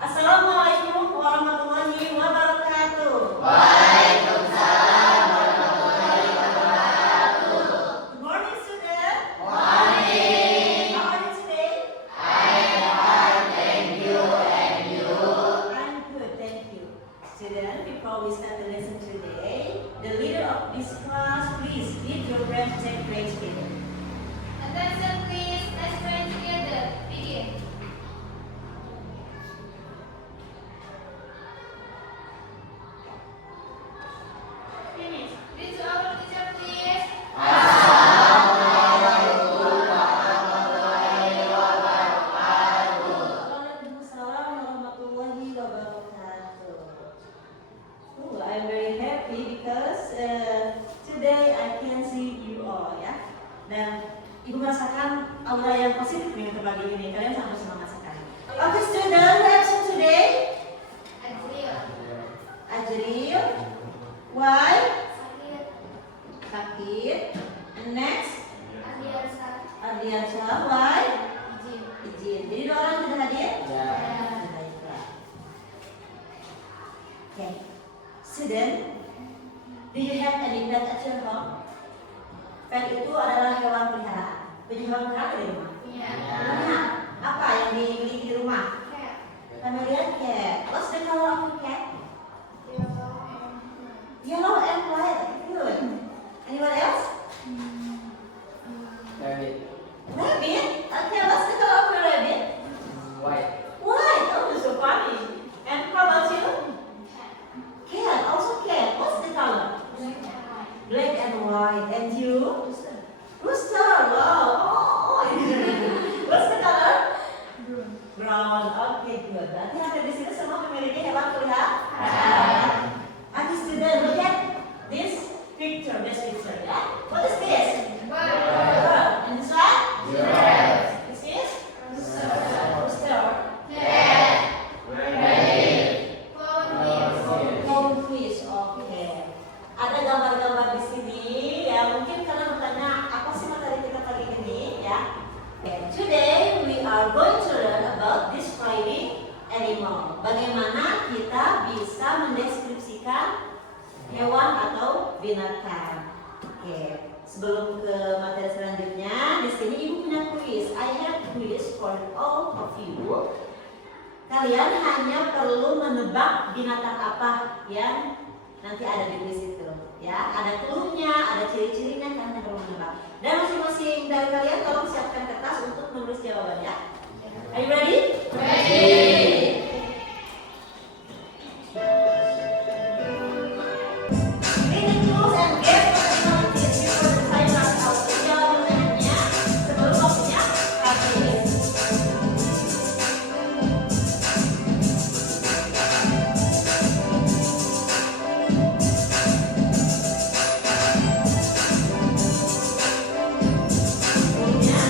Assalamualaikum warahmatullahi wabarakatuh. Waalaikumsalam warahmatullahi wabarakatuh. Good morning, student. Morning. How are you today? I am fine, thank you. And you? I'm good, thank you. Student, before we start the lesson today, the leader of this class, please lead your friends take grade together. Attention please, let's pray together. Begin. Finish. Read to our teacher please. Assalamualaikum warahmatullahi wabarakatuh. Waalaikumsalam warahmatullahi wabarakatuh. I'm very happy because today I can see you all, ya. Dan Ibu merasakan aura yang positif nih untuk pagi ini. Kalian sangat semangat sekali. Okay, student, who absent today? Adria. Ajril. Why? Sakit. Sakit. And next, Adiansa. Ardiansyah. Why? Izin. Izin. Jadi dua orang sudah hadir? Ya. Baiklah. Okay. Student, do you have any pet at your home? Pet itu adalah hewan peliharaan. Punya hewan peliharaan di rumah? Punya. Punya. Apa yang dimiliki di rumah? Cat. Familiar cat. What's the color of your cat? Yellow and Yellow and white. Good. Anyone else? Rabbit. Rabbit. Okay, what's the color of your rabbit? White. White. Oh, so funny. And how about you? cat. Cat. Also cat. What's the color? Black and white. Black and white. And you? Rooster. Wow. Oh. What's the color? Brown. Okay, good. Berarti hampir di sini semua memiliki hewan peliharaan. Okay, student, look at this picture. This picture, yeah. What is this? Bird. And this one? Giraffe. This is? Rooster. Rooster. Cat. Rabbit. Ponies. Goldfish. Oke. Ada gambar-gambar di sini. Ya, mungkin kalian bertanya apa sih materi kita kali ini, ya? Okay. Today we are going to learn about describing animal. Bagaimana kita bisa mendeskripsikan hewan atau binatang. Oke. Sebelum ke materi selanjutnya, di sini Ibu punya quiz. I have quiz for all of you. Kalian hanya perlu menebak binatang apa yang nanti ada di quiz itu, ya. Ada clue-nya, ada ciri-cirinya, kalian hanya perlu menebak. Dan masing-masing dari kalian tolong siapkan kertas untuk menulis jawabannya. Are you ready? Ready. Read the clues and guess what the animal is before the time runs out. Jawab pertanyaannya sebelum waktunya habis. Clue-nya.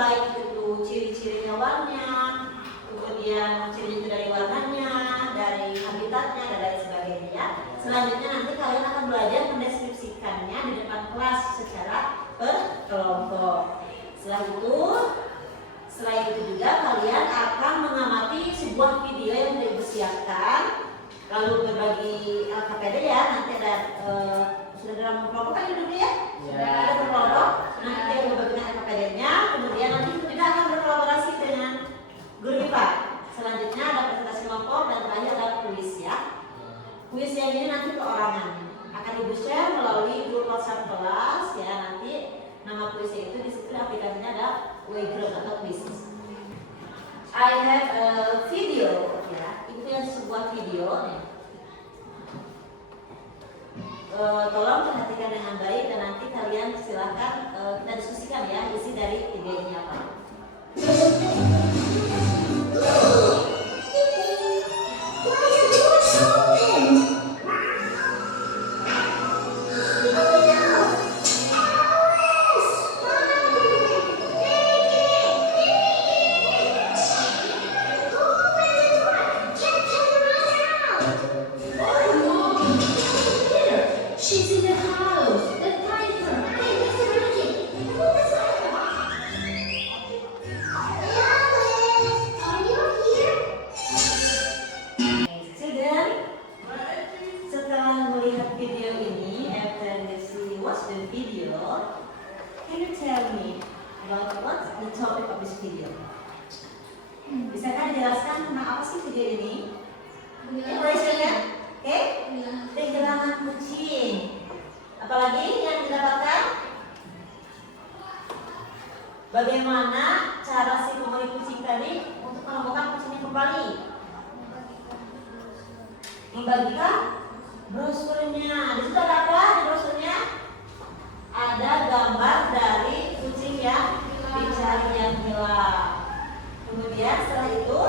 baik itu ciri-ciri hewannya, kemudian ciri dari warnanya, dari habitatnya, dan lain sebagainya ya. Selanjutnya nanti kalian akan belajar mendeskripsikannya di depan kelas secara berkelompok. Setelah itu juga kalian akan mengamati sebuah video yang sudah dipersiapkan, lalu berbagi KPD ya. Nanti ada sudah dalam kelompok kan dulu ya? Ada berkelompok. Nanti yang membagikan KPD-nya, kemudian nanti kita akan berkolaborasi dengan guru IPA. Selanjutnya ada presentasi kelompok dan terakhir ada kuis ya. Kuis yang ini nanti perorangan akan ibu share melalui grup WhatsApp kelas ya. Nanti nama kuisnya itu di situ aplikasinya ada Waygroup atau quiz. I have a video ya. Itu yang sebuah video nih. Tolong perhatikan dengan baik dan nanti kalian silakan kita diskusikan ya isi dari video ini apa. She's in the house. Let's find her. Hey, Mr. Magic. Let's find her. Alice, are you here? Student, setelah melihat video ini, after you watch the video, can you tell me about what's the topic of this video? Bisakah dijelaskan tentang apa sih video ini? Information-nya? Oke? Kehilangan kucing. Apalagi yang didapatkan? Bagaimana cara si pemilik kucing tadi untuk menemukan kucingnya kembali? Membagikan brosurnya. Di situ ada apa di brosurnya? Ada gambar dari kucing yang dicari yang hilang. Kemudian setelah itu,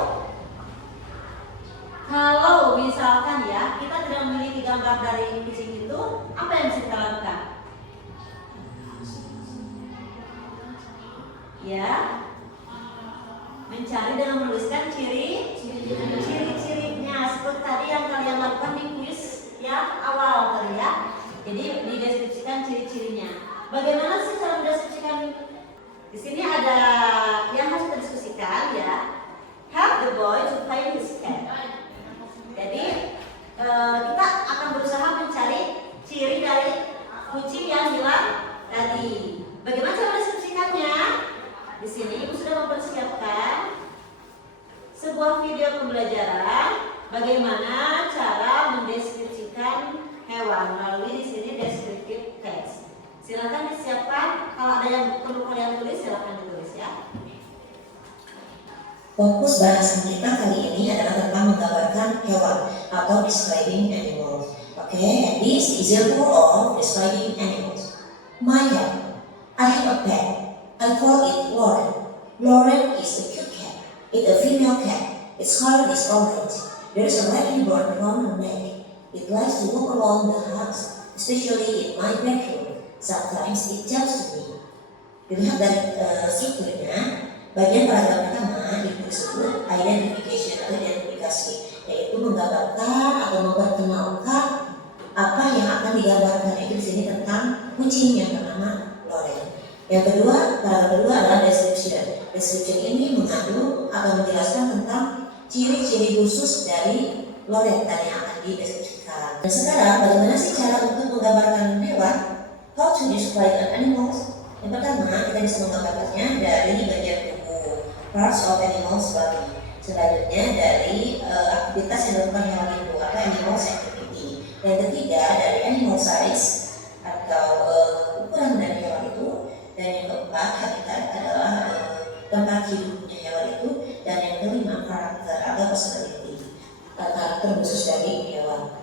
kalau misalkan ya kita tidak memiliki gambar dari kucing itu, apa yang bisa kita lakukan? Ya, mencari dengan menuliskan ciri-cirinya seperti tadi yang kalian lakukan di kuis yang awal tadi ya. Jadi dideskripsikan ciri-cirinya. Bagaimana sih cara mendeskripsikan? Di sini ada yang harus kita diskusikan ya. Help the boy to find his cat. Jadi kita akan berusaha mencari ciri dari kucing yang hilang tadi. Bagaimana cara mendeskripsikannya? Di sini ibu sudah mempersiapkan sebuah video pembelajaran bagaimana cara mendeskripsikan hewan melalui di sini descriptive text. Silakan disiapkan. Kalau ada yang perlu kalian tulis, silakan ditulis ya. Fokus bahasan kita kali ini adalah tentang menggambarkan hewan atau describing animals. Okay, and this is a rule of describing animals. My cat. I have a pet. I call it Lauren. Lauren is a cute cat. It's a female cat. Its color is orange. There is a red ribbon around her neck. It likes to walk around the house, especially in my bedroom. Sometimes it jumps to me. Dilihat dari strukturnya, bagian paragraf pertama itu disebut identification atau identifikasi, yaitu menggambarkan atau memperkenalkan apa yang akan digambarkan. Itu di sini tentang kucing yang bernama Lauren. Yang kedua, paragraf kedua adalah description. Description ini mengandung atau menjelaskan tentang ciri-ciri khusus dari Lauren tadi yang akan dideskripsikan. Dan sekarang bagaimana sih cara untuk menggambarkan hewan? How to describe an animals? Yang pertama, kita bisa menggambarkannya dari bagian tubuh, parts of animals body. Selanjutnya dari aktivitas yang dilakukan hewan itu atau animals activity. Yang ketiga dari animal size atau ukuran dari hewan itu. Dan yang keempat, habitat adalah tempat hidupnya hewan itu. Dan yang kelima, karakter atau personality, karakter khusus dari hewan.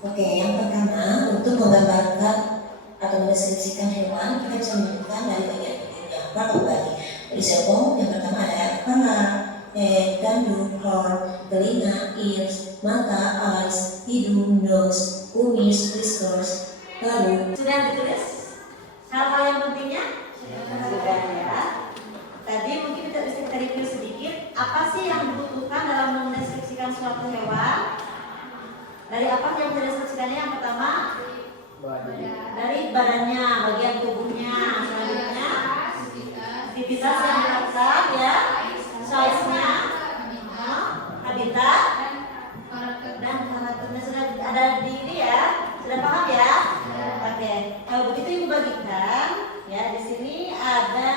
Oke, yang pertama untuk menggambarkan atau mendeskripsikan hewan, kita bisa menyebutkan dari bagian tubuhnya, part of body. For example, yang pertama ada kepala, head, tanduk, horn, telinga, ears, mata, eyes, hidung, nose, kumis, whiskers, lalu. Sudah ditulis hal-hal yang pentingnya? Sudah ya. tadi mungkin kita bisa kita review sedikit. Apa sih yang dibutuhkan dalam mendeskripsikan suatu hewan? Dari apa sih yang bisa deskripsikannya? Yang pertama, dari badannya, bagian tubuhnya. Selanjutnya, aktivitas yang dilakukan, ya, size-nya, habitat, dan karakternya sudah ada di ini ya. Sudah paham ya? Oke. Kalau begitu ibu bagikan, ya, di sini ada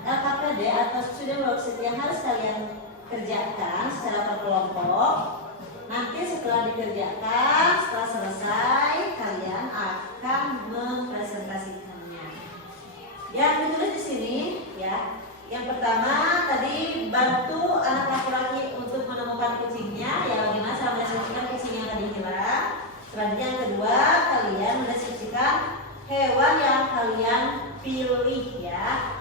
LKPD atau student worksheet yang harus kalian kerjakan secara per kelompok. Nanti setelah dikerjakan, setelah selesai, kalian akan mempresentasikannya. Yang ditulis di sini, ya. Yang pertama tadi bantu anak laki-laki untuk menemukan kucingnya, ya, bagaimana cara mendeskripsikan kucing yang tadi hilang. Selanjutnya yang kedua, kalian mendeskripsikan hewan yang kalian pilih, ya.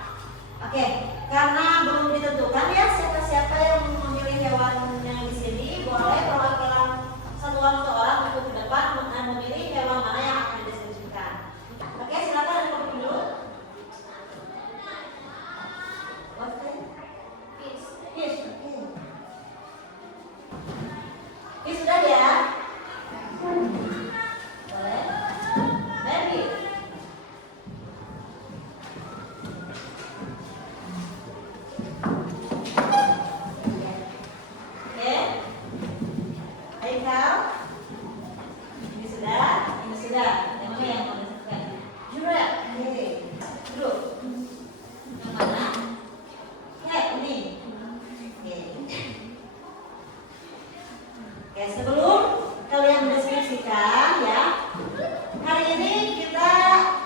Oke, karena belum ditentukan ya siapa-siapa yang memilih hewan yang di sini, boleh perwakilan satu orang untuk ke depan memilih hewan mana yang akan dideskripsikan. Oke, silakan ada kopi dulu. Oke. Fish, oke. Fish sudah ya? Boleh. Baby. Oke. Haikal. Ini sudah. Yang mana yang mau disebutkan? Giraffe. Oke. Duduk. Yang mana? Oke, ini. Oke, sebelum kalian mendeskripsikan, ya, hari ini kita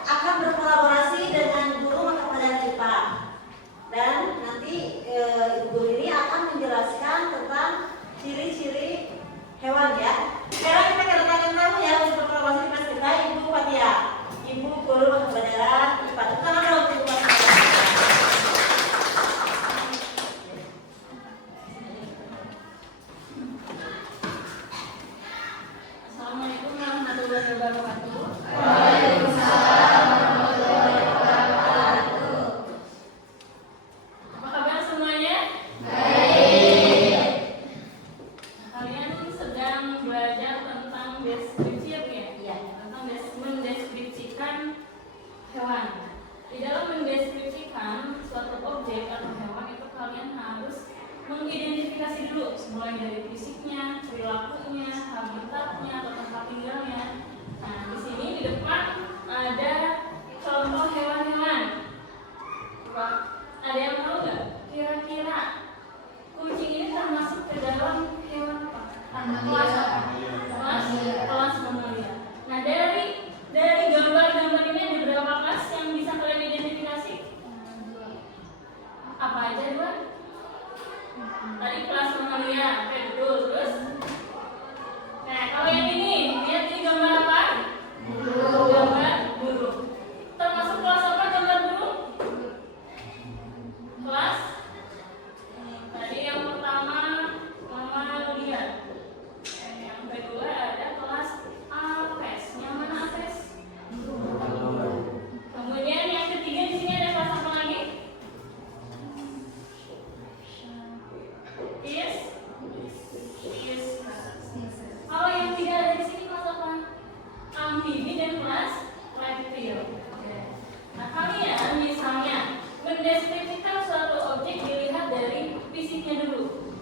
akan berkolaborasi dengan guru mata pelajaran IPA. Dan nanti ibu guru ini akan menjelaskan tentang ciri-ciri hewan, ya. Sekarang kita kedatangan tamu ya untuk berkolaborasi dengan kita, Ibu Fatia, Ibu guru mata pelajaran IPA. Tepuk tangan dong untuk Ibu Fatia. Assalamualaikum warahmatullahi wabarakatuh. Apa kabar semuanya? Baik. Kalian sedang belajar tentang deskripsi ya? Iya. Tentang mendeskripsikan hewan. Di dalam mendeskripsikan suatu objek atau hewan itu kalian harus mengidentifikasi dulu, mulai dari fisiknya, perilakunya, habitatnya, atau tempat tinggalnya. Nah, di sini di depan ada contoh hewan-hewan. Wah, ada yang tahu nggak? Kira-kira kucing ini termasuk ke dalam hewan apa? Kelas apa? Kelas mamalia. Nah, dari gambar-gambar ini ada berapa kelas yang bisa kalian identifikasi? Apa aja dua? Tadi kelas mamalia, oke betul. Terus, nah kalau yang ini, lihat ini gambar apa? Burung. Gambar burung. Termasuk kelas apa gambar burung? Kelas? Tadi yang pertama mamalia. Yang kedua ada kelas apes. Yang mana apes? Kemudian yang ketiga di sini ada kelas apa lagi? Yes. Kalau yang tidak ada di sini kelas apa? Amfibi dan kelas reptil. Nah, kalian misalnya mendeskripsikan suatu objek dilihat dari fisiknya dulu.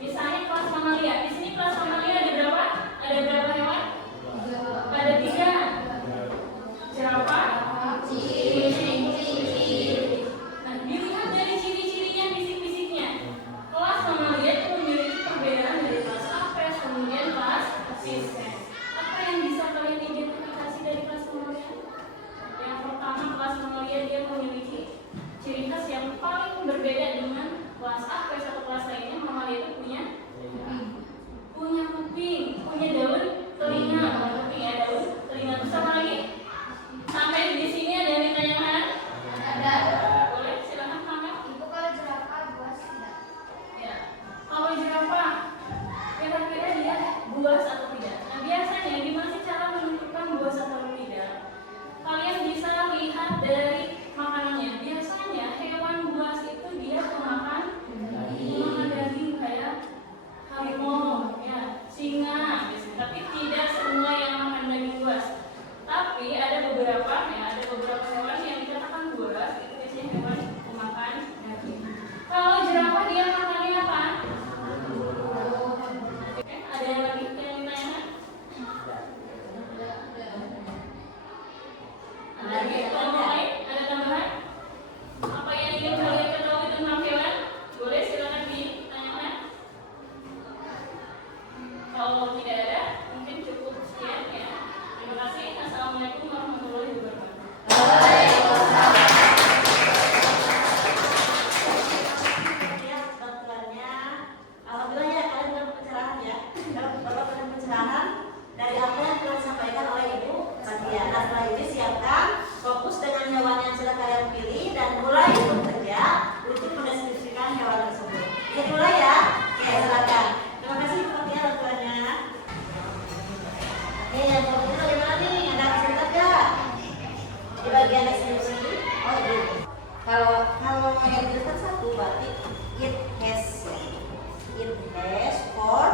Misalnya kelas mamalia. Di sini kelas mamalia ada berapa? Ada berapa hewan? Ada 3. Jerapah. Nah, dilihat dari ciri-cirinya, fisik-fisiknya. Kelas mamalia itu memiliki perbedaan dari kelas apes, kemudian kelas fish. Apa yang bisa kalian identifikasi dari kelas mamalia? Yang pertama, kelas mamalia dia memiliki ciri khas yang paling berbeda dengan kelas apes atau kelas lainnya. Mamalia itu punya kuping, punya daun telinga, bukan kuping ya, daun telinga. Terus apa lagi? Sampai di sini ada yang ditanyakan? Ada. Boleh, silakan Mama. Ibu kalau jerapah buas tidak? Ya. Kalau jerapah, kira-kira dia buas atau tidak? Nah, biasanya gimana sih cara menentukan buas atau tidak? Kalian bisa lihat dari makanannya. Biasanya hewan buas itu dia Kalau tidak ada, mungkin cukup sekian ya. Terima kasih. Assalamualaikum warahmatullahi wabarakatuh. Ya, bantuannya. Alhamdulillah ya kalian dapat pencerahan ya. Dapat pencerahan dari apa yang telah disampaikan oleh Ibu Fatia. Nah, setelah ini siapkan fokus dengan hewan yang sudah kalian pilih dan mulai bekerja untuk mendeskripsikan hewan tersebut. Bisa dimulai ya? Oke, silakan. Terima kasih Ibu Fatia bantuannya. Oke, yang fokusnya bagaimana nih? Ada kesulitan nggak? Di bagian deskripsi? Oh, ini. Kalau yang dituliskan satu berarti it has four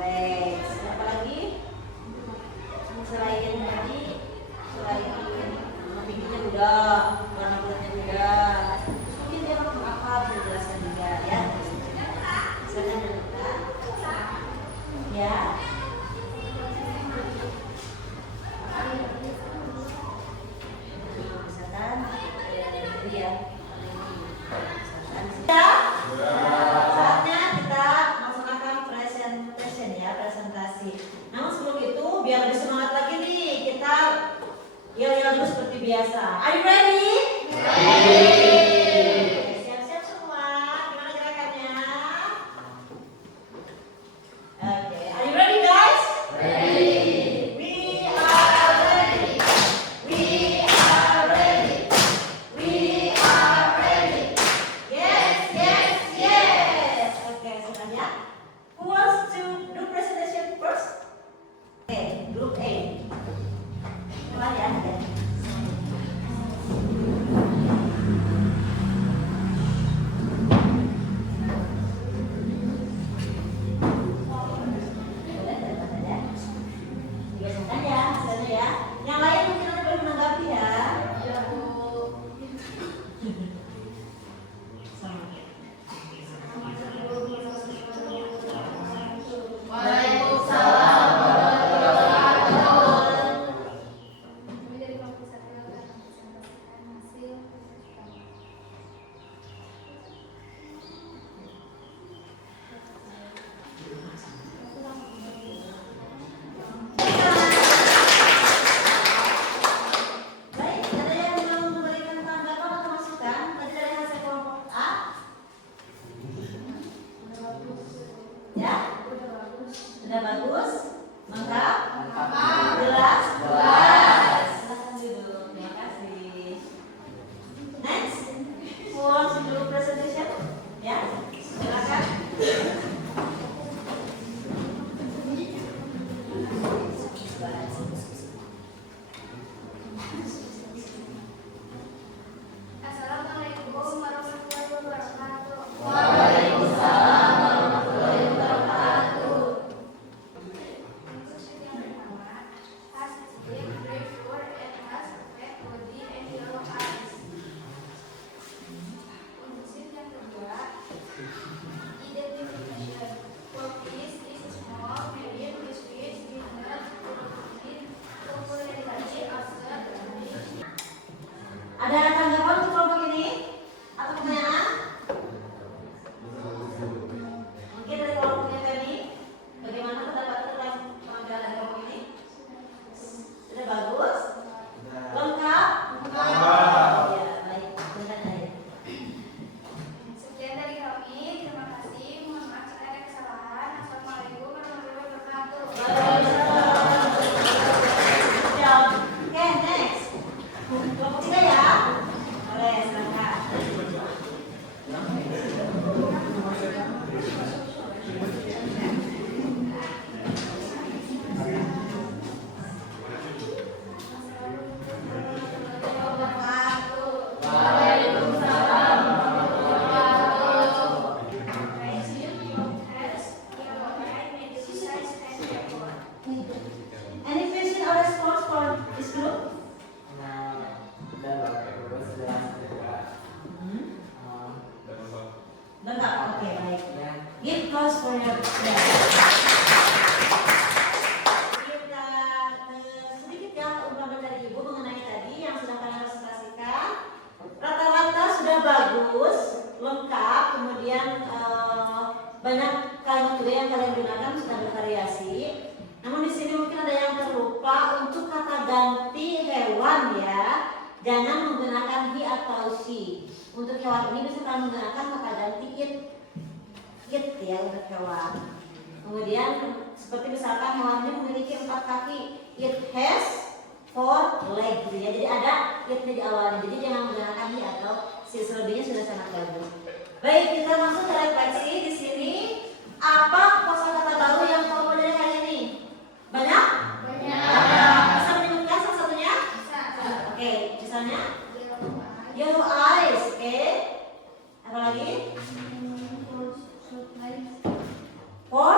legs. Apa lagi? Selain tingginya udah, warna kulitnya udah. Mungkin dia mau apa menjelaskan juga ya. Silakan lanjutkan. Ya. Misalkan ya. Saatnya kita melaksanakan presentation ya, presentasi. Namun sebelum itu biar lebih semangat lagi nih, kita yel-yel dulu seperti biasa. Are you ready? Ready. Siap-siap semua. Gimana gerakannya? Oke, are you ready guys? Ready. We are ready. We are ready. We are ready. Yes, yes, yes. Oke, semuanya. Who wants to do presentation first? Okay, group A. Mulai ya. Boleh, teman-teman ya. Dibiasakan ya, hasilnya ya. Yang lain mungkin nanti boleh menanggapi ya. Kami dari kelompok satu akan mempresentasikan hasil kami. Baik, ada yang mau memberikan tanggapan atau masukan tadi dari hasil kelompok A? Ya? Sudah bagus? Lengkap? Jelas? Silakan duduk. Terima kasih. Next, who wants to do presentation? Ya, silakan. Assalamualaikum warahmatullahi wabarakatuh. Waalaikumsalam warahmatullahi wabarakatuh. Untuk yang pertama, as displayed Jangan menggunakan he atau she. Untuk hewan ini bisa kalian menggunakan kata ganti it ya untuk hewan. Kemudian seperti misalkan hewan ini memiliki 4 kaki, it has 4 legs gitu ya. Jadi ada it-nya di awalnya. Jadi jangan menggunakan he atau she, selebihnya sudah sangat bagus. Baik, kita masuk ke refleksi di sini. Apa kosakata baru yang kamu pelajari hari ini? Banyak? Bisa menyebutkan salah satunya? Oke, misalnya yellow eyes, oke. Apa lagi? For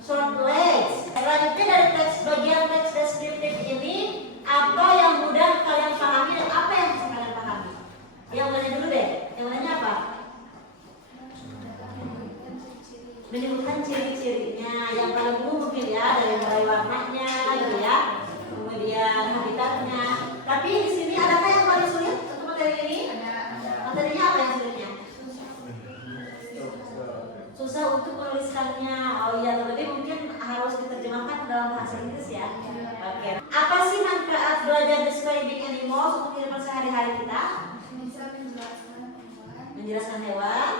short legs. Selanjutnya dari bagian teks deskriptif ini, apa yang mudah kalian pahami dan apa yang bisa kalian pahami? Yang mana dulu deh? Yang mananya apa? Menyebutkan ciri-cirinya. Yang paling umum mungkin ya, dari mulai warnanya gitu ya. Kemudian habitatnya. Tapi di sini adakah yang paling sulit untuk materi ini? Materinya apa yang sulitnya? Susah untuk menuliskannya. Oh iya, terlebih mungkin harus diterjemahkan ke dalam bahasa Inggris ya. Oke. Apa sih manfaat belajar describing animals untuk kehidupan sehari-hari kita? Menjelaskan hewan.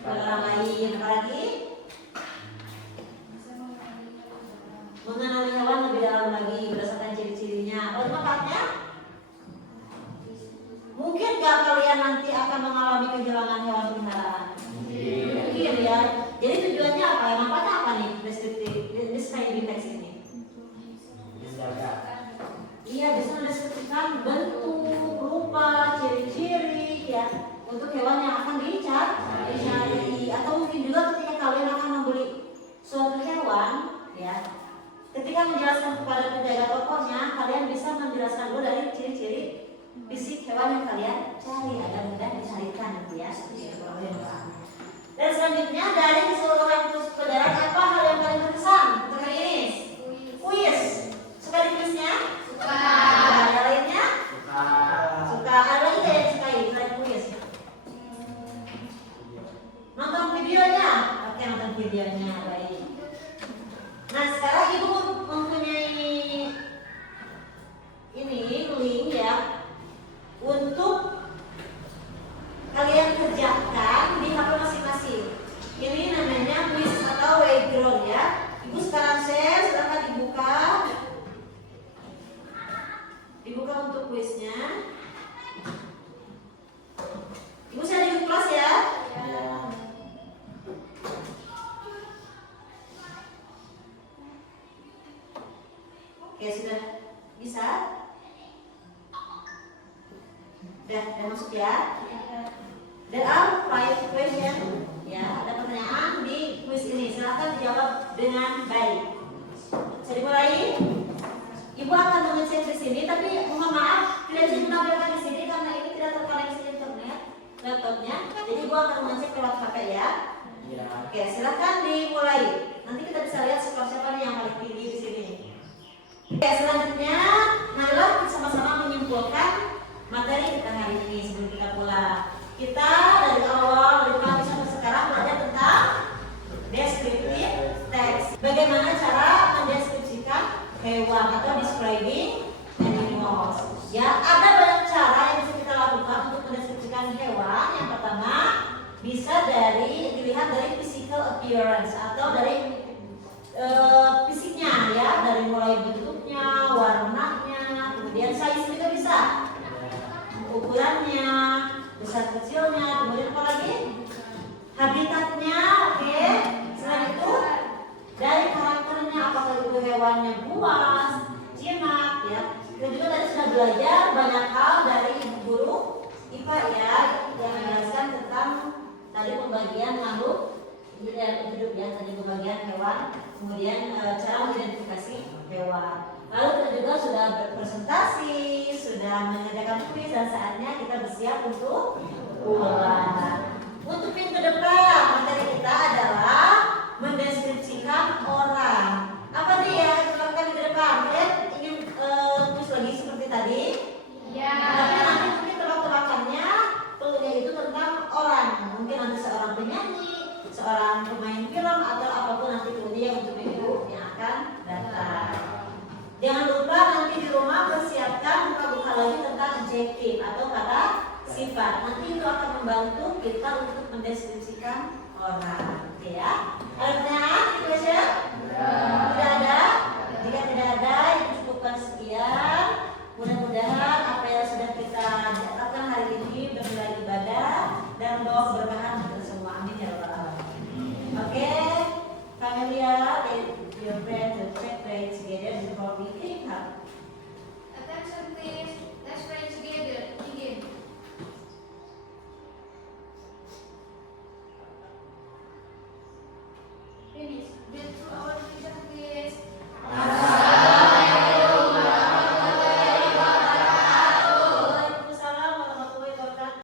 Orang lain apa lagi? Mengenali hewan lebih dalam lagi berdasarkan ciri-cirinya. Apa manfaatnya? Mungkin gak kalian nanti akan mengalami kehilangan hewan peliharaan? Mungkin ya. Jadi tujuannya apa? Manfaatnya apa nih? Describing text ini? Iya, bisa mendeskripsikan bentuk, rupa, ciri-ciri ya untuk hewan yang akan dicari. Atau mungkin juga ketika kalian akan membeli suatu hewan ya, ketika menjelaskan kepada penjaga tokonya, kalian bisa menjelaskan dulu dari ciri-ciri fisik hewan yang kalian cari agar mudah dicarikan gitu ya. Dan selanjutnya dari keseluruhan pelajaran, apa hal yang paling berkesan untuk hari ini? Kuis. Suka di kuisnya? Suka. Ada lainnya? Suka. Ada lagi yang disukai selain kuis? Nonton videonya? Oke, nonton videonya. Baik. Nah, sekarang ibu mempunyai ini link ya untuk kalian kerjakan di HP masing-masing. Ini namanya quiz atau background ya. Ibu sekarang share, silahkan dibuka. Dibuka untuk kuisnya. Ibu share di kelas ya. Oke, sudah bisa? Udah masuk ya? There are 5 questions ya, ada pertanyaan di quiz ini. Silakan dijawab dengan baik. Bisa dimulai? Ibu akan mengecek di sini, tapi mohon maaf tidak bisa menampilkan di sini karena ini tidak terkoneksi internet laptopnya. Jadi ibu akan mengecek lewat HP ya. Oke, silakan dimulai. Nanti kita bisa lihat skor siapa nih yang paling tinggi di sini. Oke, selanjutnya marilah kita sama-sama menyimpulkan materi kita hari ini. Sebelum kita pulang, kita dari awal dari pagi sampai sekarang belajar tentang descriptive text. Bagaimana cara mendeskripsikan hewan atau describing animals. Ya, ada banyak cara yang bisa kita lakukan untuk mendeskripsikan hewan. Yang pertama bisa dilihat dari physical appearance atau dari fisiknya ya, dari mulai bentuknya, warnanya, kemudian size juga bisa, ukurannya, besar kecilnya, kemudian apa lagi? Habitatnya, oke. Selain itu dari karakternya, apakah itu hewannya buas, jinak ya. Kita juga tadi sudah belajar banyak hal dari ibu guru IPA ya, yang menjelaskan tentang tadi pembagian makhluk hidup ya, tadi pembagian hewan, kemudian cara mengidentifikasi hewan. Lalu kita juga sudah berpresentasi, sudah menyediakan kuis, dan saatnya kita bersiap untuk pulang. Untuk minggu depan materi kita adalah mendeskripsikan orang. Apa nih yang kita lakukan minggu depan? Kalian ingin kuis lagi seperti tadi? Ya. Tapi nanti mungkin tebak-tebakannya perlunya itu tentang orang. Mungkin nanti seorang penyanyi, seorang pemain film, atau apapun nanti kemudian untuk minggu yang akan datang. Jangan lupa nanti di rumah persiapkan buka-buka lagi tentang adjektif atau kata sifat. Nanti itu akan membantu kita untuk mendeskripsikan orang. Oke ya. Ada pertanyaan? Question? Tidak ada? Jika tidak ada, itu cukupkan sekian. Mudah-mudahan apa yang sudah kita lakukan hari ini bernilai ibadah dan membawa keberkahan untuk kita semua. Amin ya rabbal alamin. Oke, Camelia, your prayer.